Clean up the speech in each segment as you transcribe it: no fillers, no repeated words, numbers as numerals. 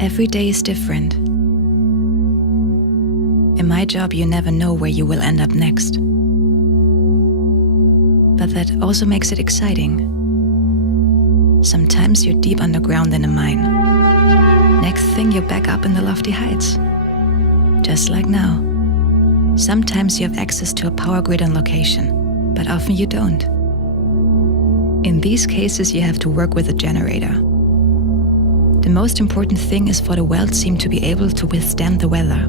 Every day is different. In my job, you never know where you will end up next. But that also makes it exciting. Sometimes you're deep underground in a mine. Next thing, you're back up in the lofty heights. Just like now. Sometimes you have access to a power grid on location, but often you don't. In these cases, you have to work with a generator. The most important thing is for the weld seam to be able to withstand the weather.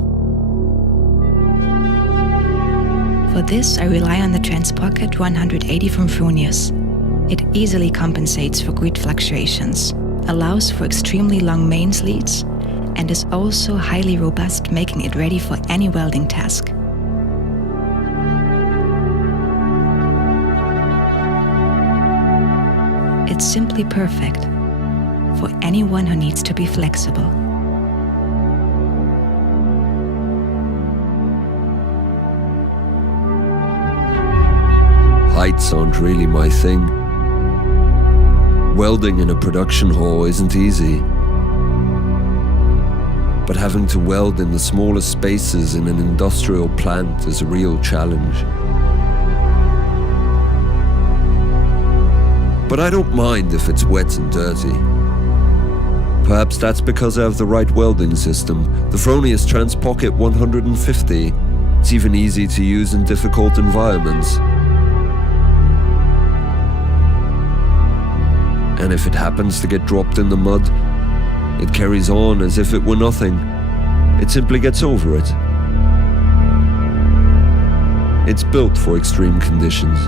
For this, I rely on the Transpocket 180 from Fronius. It easily compensates for grid fluctuations, allows for extremely long mains leads, and is also highly robust, making it ready for any welding task. It's simply perfect for anyone who needs to be flexible. Heights aren't really my thing. Welding in a production hall isn't easy. But having to weld in the smallest spaces in an industrial plant is a real challenge. But I don't mind if it's wet and dirty. Perhaps that's because I have the right welding system, the Fronius Transpocket 150. It's even easy to use in difficult environments. And if it happens to get dropped in the mud, it carries on as if it were nothing. It simply gets over it. It's built for extreme conditions.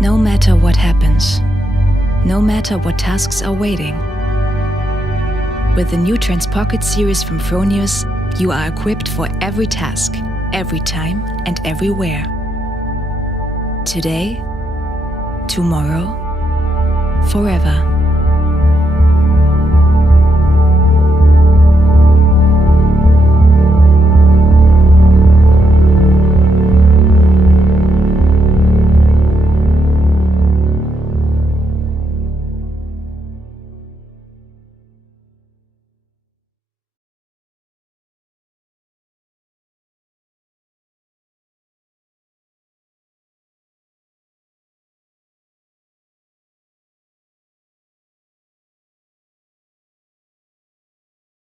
No matter what happens, no matter what tasks are waiting, with the new Transpocket series from Fronius, you are equipped for every task, every time and everywhere. Today, tomorrow, forever.